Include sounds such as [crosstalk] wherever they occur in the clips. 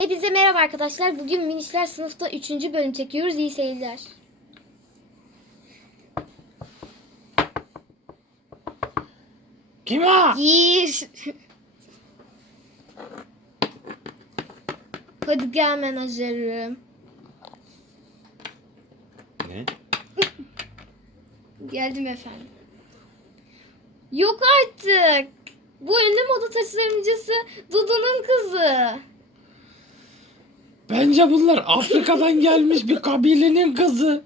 Hepinize merhaba arkadaşlar. Bugün Minişler sınıfta 3. bölüm çekiyoruz. İyi seyirler. Kim o? Gir. Hadi gel menajerim. Ne? Geldim efendim. Yok artık. Bu ünlü moda tasarımcısı Dudu'nun kızı. Bence bunlar Afrika'dan gelmiş bir kabilenin kızı.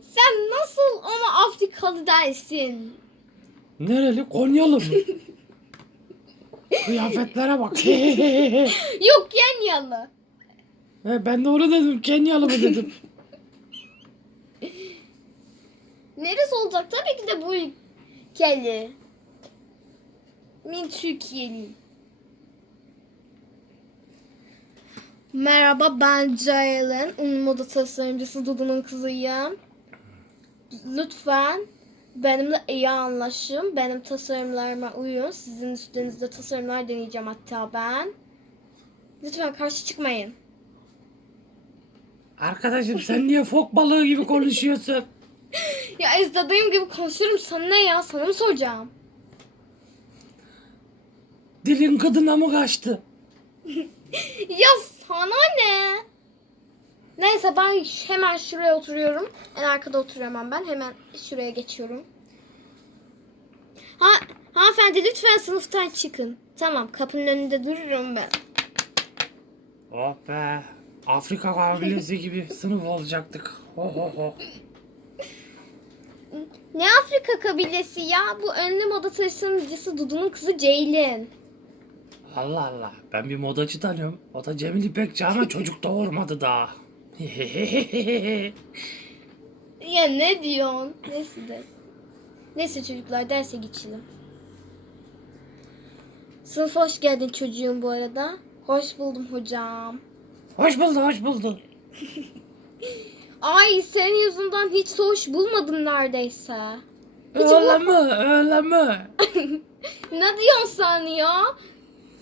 Sen nasıl ona Afrikalı dersin? Nereli? Konyalı mı? Kıyafetlere bak. [laughs] Yok Kenyalı. He, ben de onu dedim. Kenyalı mı dedim. [laughs] Neresi olacak? Tabii ki de bu ülkeli. Min Türkiye'li. Merhaba ben Jalen. Ünlü moda tasarımcısı Dudu'nun kızıyım. Lütfen benimle iyi anlaşın. Benim tasarımlarıma uyun. Sizin üstünüzde tasarımlar deneyeceğim hatta ben. Lütfen karşı çıkmayın. Arkadaşım sen niye fok balığı gibi konuşuyorsun? [laughs] Ya izlediğim gibi konuşuyorum. Sana ne ya? Sana mı soracağım? Dilin kıdına mı kaçtı? [laughs] Ya sana ne? Neyse ben hemen şuraya oturuyorum. En arkada oturuyorum ben. Hemen şuraya geçiyorum. Ha, hanımefendi lütfen sınıftan çıkın. Tamam kapının önünde dururum ben. Oh be. Afrika kabilesi gibi [laughs] sınıf olacaktık. Ho ho ho. Ne Afrika kabilesi ya? Bu ünlü moda tasarımcısı Dudu'nun kızı Ceylin. Allah Allah. Ben bir modacı tanıyorum. O da Cemil İpek Can'a [laughs] çocuk doğurmadı daha. [laughs] Ya ne diyorsun? Neyse de. Neyse çocuklar derse geçelim. Sınıfa hoş geldin çocuğum bu arada. Hoş buldum hocam. hoş bulduk, hoş bulduk. [laughs] Ay senin yüzünden hiç hoş bulmadım neredeyse. Öyle mi? Öyle mi? Ne diyorsun sen ya?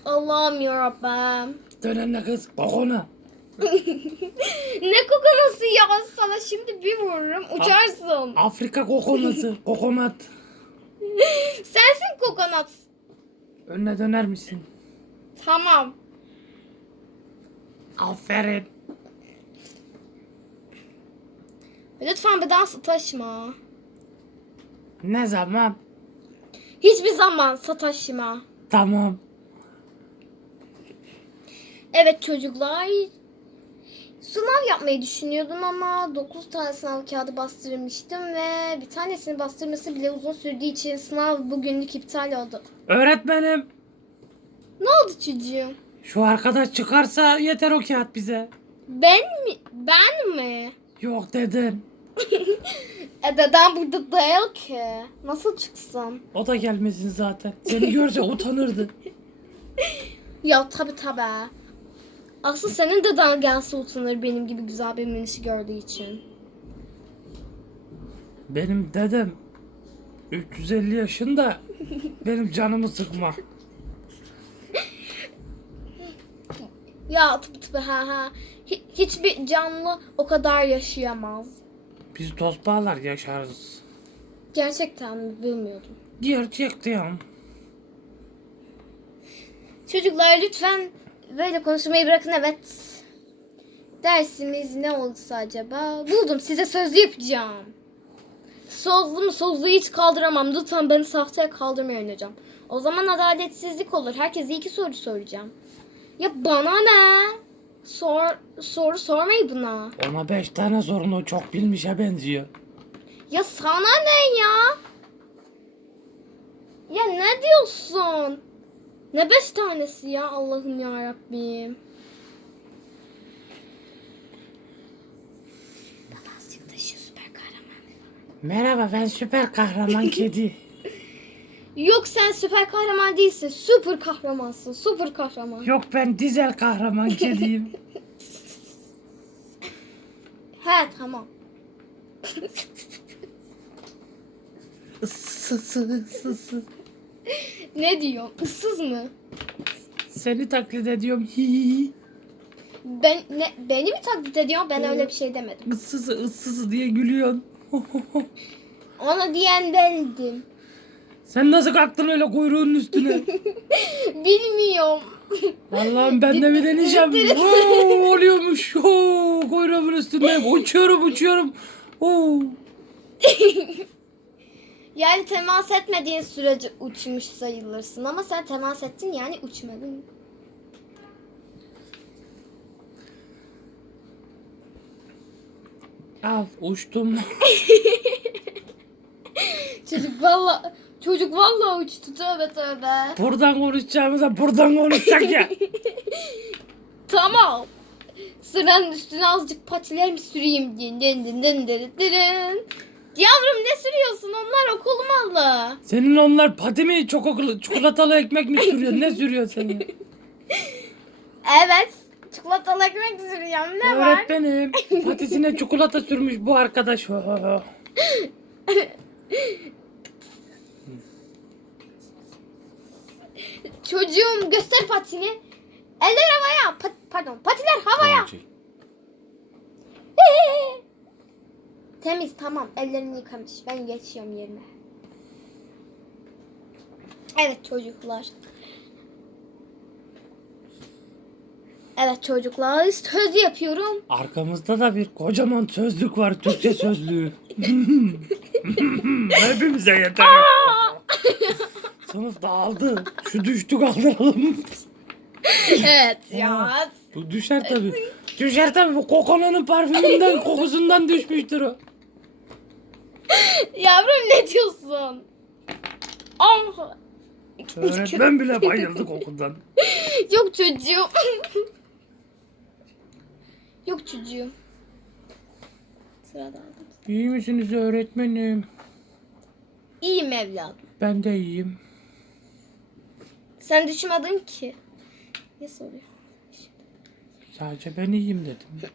Allah'ım yarabbim. Dönenle kız. Kokona. [laughs] Ne kokonası ya sana şimdi bir vururum uçarsın. Afrika kokonası. [laughs] Kokonat. Sensin kokonat. Önüne döner misin? Tamam. Aferin. Lütfen bir daha sataşma. Ne zaman? Hiçbir zaman sataşma. Tamam. Evet çocuklar. Sınav yapmayı düşünüyordum ama 9 tane sınav kağıdı bastırmıştım ve bir tanesini bastırması bile uzun sürdüğü için sınav bugünlük iptal oldu. Öğretmenim. Ne oldu çocuğum? Şu arkadaş çıkarsa yeter o kağıt bize. Ben mi? Ben mi? Yok dedin. [laughs] E dedem burada değil ki. Nasıl çıksın? O da gelmesin zaten. Seni görse [laughs] utanırdı. Ya tabi tabi. Asıl senin deden gelse utanır benim gibi güzel bir minişi gördüğü için. Benim dedem 350 yaşında benim canımı sıkma. [laughs] Ya tıpı tıpı ha ha. Hi- hiçbir canlı o kadar yaşayamaz. Biz tosbağalar yaşarız. Gerçekten mi? bilmiyordum. Gerçekten. Çocuklar lütfen böyle konuşmayı bırakın evet. Dersimiz ne olsa acaba? Buldum size sözlü yapacağım. Sözlü mü sözlüyü hiç kaldıramam. Lütfen beni sahtaya kaldırmayın hocam. O zaman adaletsizlik olur. Herkese iki soru soracağım. Ya bana ne? Sor, soru sormayın buna. Ona 5 tane sorun o çok bilmişe benziyor. Ya sana ne ya? Ya ne diyorsun? Ne beş tanesi ya Allah'ım ya Rabbim. Birazcık da şu süper kahraman. Merhaba ben süper kahraman [laughs] kedi. Yok sen süper kahraman değilsin. Süper kahramansın. Süper kahraman. Yok ben dizel kahraman kediyim. [laughs] He tamam. Sı sı sı sı. [laughs] Ne diyor? Issız mı? Seni taklit ediyorum. Hi. Ben ne beni mi taklit ediyor? Ben öyle bir şey demedim. Issızı ıssızı diye gülüyorsun. [laughs] Ona diyen bendim. Sen nasıl kalktın öyle kuyruğunun üstüne? [laughs] Bilmiyorum. Allah'ım ben de bir deneyeceğim. Oo, oluyormuş. Oo, kuyruğumun üstünde. Uçuyorum uçuyorum. Oo. Yani temas etmediğin sürece uçmuş sayılırsın ama sen temas ettin yani uçmadın. Al uçtum. [laughs] Çocuk valla çocuk valla uçtu tövbe tövbe. Buradan konuşacağımıza buradan konuşsak ya. [laughs] Tamam. Sıranın üstüne azıcık patilerimi süreyim. Din din din din din din. Yavrum ne sürüyorsun? Onlar okul malı. Senin onlar pati mi çikolatalı, çikolatalı ekmek mi sürüyor? Ne sürüyor senin? Evet. Çikolatalı ekmek sürüyorum. Ne var? Öğretmenim. Patisine çikolata sürmüş bu arkadaş. Çocuğum göster patini. Eller havaya. Pa- pardon patiler havaya. Temiz tamam ellerini yıkamış. Ben geçiyorum yerine. Evet çocuklar. Evet çocuklar söz yapıyorum. Arkamızda da bir kocaman sözlük var. Türkçe sözlüğü. [laughs] Hepimize yeter. Sınıf dağıldı. Şu düştü kaldıralım. evet ya. Bu düşer tabii. Düşer tabii. Bu kokonanın parfümünden, kokusundan düşmüştür o. [laughs] Yavrum ne diyorsun? Ah. Öğretmen bile bayıldı kokudan. [laughs] Yok çocuğum. [laughs] Yok çocuğum. Sırada aldım. İyi misiniz öğretmenim? İyiyim evladım. Ben de iyiyim. Sen düşmedin ki. Ne soruyor? Sadece ben iyiyim dedim.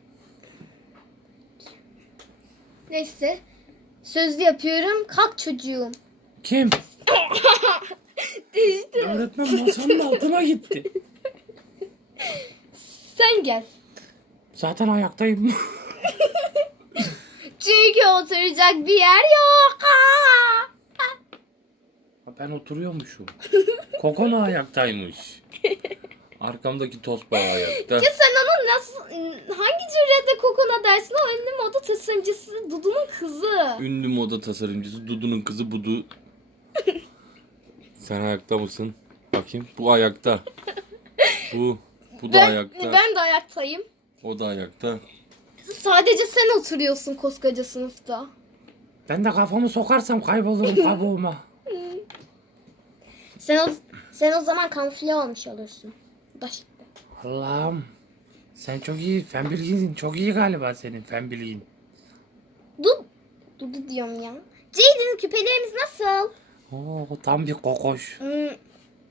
Neyse. Sözlü yapıyorum. Kalk çocuğum. Kim? [laughs] Düştü. Öğretmen masanın altına gitti. Sen gel. Zaten ayaktayım. [laughs] Çünkü oturacak bir yer yok. Ben oturuyormuşum. Kokona ayaktaymış. [laughs] Arkamdaki tosbağa ayakta. Ya sen onu nasıl hangi cüretle kokona dersin? O ünlü moda tasarımcısı Dudu'nun kızı. Ünlü moda tasarımcısı Dudu'nun kızı Budu. [laughs] Sen ayakta mısın? Bakayım. Bu ayakta. Bu. Bu da Ben, ayakta. ben de ayaktayım. O da ayakta. Sadece sen oturuyorsun koskoca sınıfta. Ben de kafamı sokarsam kaybolurum [laughs] kabuğuma. Sen o, sen o zaman kamufle olmuş olursun. Da şimdi. Allah'ım. Sen çok iyi fen bilgin çok iyi galiba senin fen bilgin. Dud, Dudu diyorum ya. Ceydin küpelerimiz nasıl? Oo tam bir kokoş. Hmm,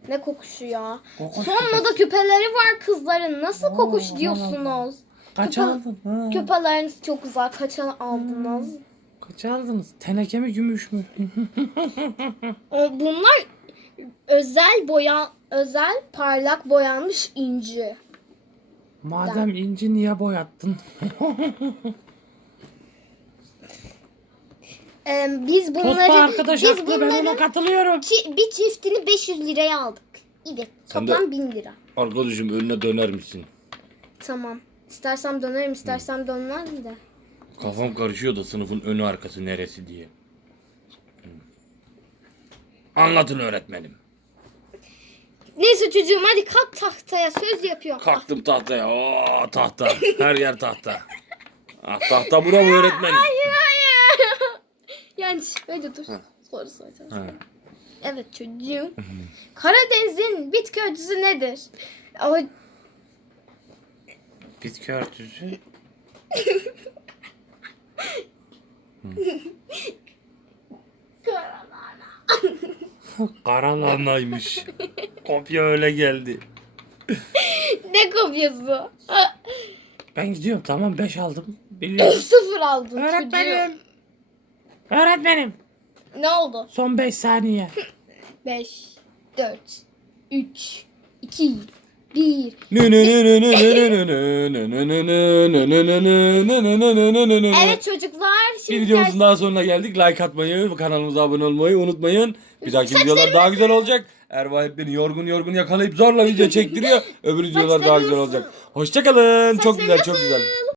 ne kokuşu ya. Kokoş Son küpesi. moda küpeleri var kızların. Nasıl Oo, kokuş diyorsunuz? Kaç Küpe- aldın? Ha? Küpeleriniz çok güzel. Kaça aldınız? Kaç aldınız? Teneke mi gümüş mü? [laughs] Bunlar özel boya özel parlak boyanmış inci. Madem inci niye boyattın? Ee, biz bunları arkadaş biz haklı ben ona bunları katılıyorum. çi- bir çiftini 500 liraya aldık. Evet. Sen de- Toplam 1000 lira. Arkadaşım önüne döner misin? Tamam. İstersem dönerim, istersem dönmem de. Kafam karışıyor da sınıfın önü arkası neresi diye. Anlatın öğretmenim. Neyse çocuğum hadi kalk tahtaya söz yapıyorum. Kalktım tahtaya. Oo tahta. Her yer tahta. Ah tahta bura mı öğretmenim? Hayır hayır. yani öyle dur. Ha. Evet çocuğum. Karadeniz'in bitki örtüsü nedir? O Bitki örtüsü. Karalanaymış. Kopya öyle geldi. ne kopyası? Ben gidiyorum tamam 5 aldım. Biliyorum. Sıfır aldın Öğretmenim. çocuğum. Öğretmenim. Ne oldu? Son 5 saniye. 5, 4, 3, 2, Bir. Evet çocuklar. Bir Şimdi videomuzun daha sonuna geldik. Like atmayı, kanalımıza abone olmayı unutmayın. Bir dahaki videolar daha güzel olacak. Erva hep beni yorgun yorgun yakalayıp zorla video çektiriyor. Öbür videolar daha güzel olacak. Hoşçakalın. Çok güzel, çok güzel.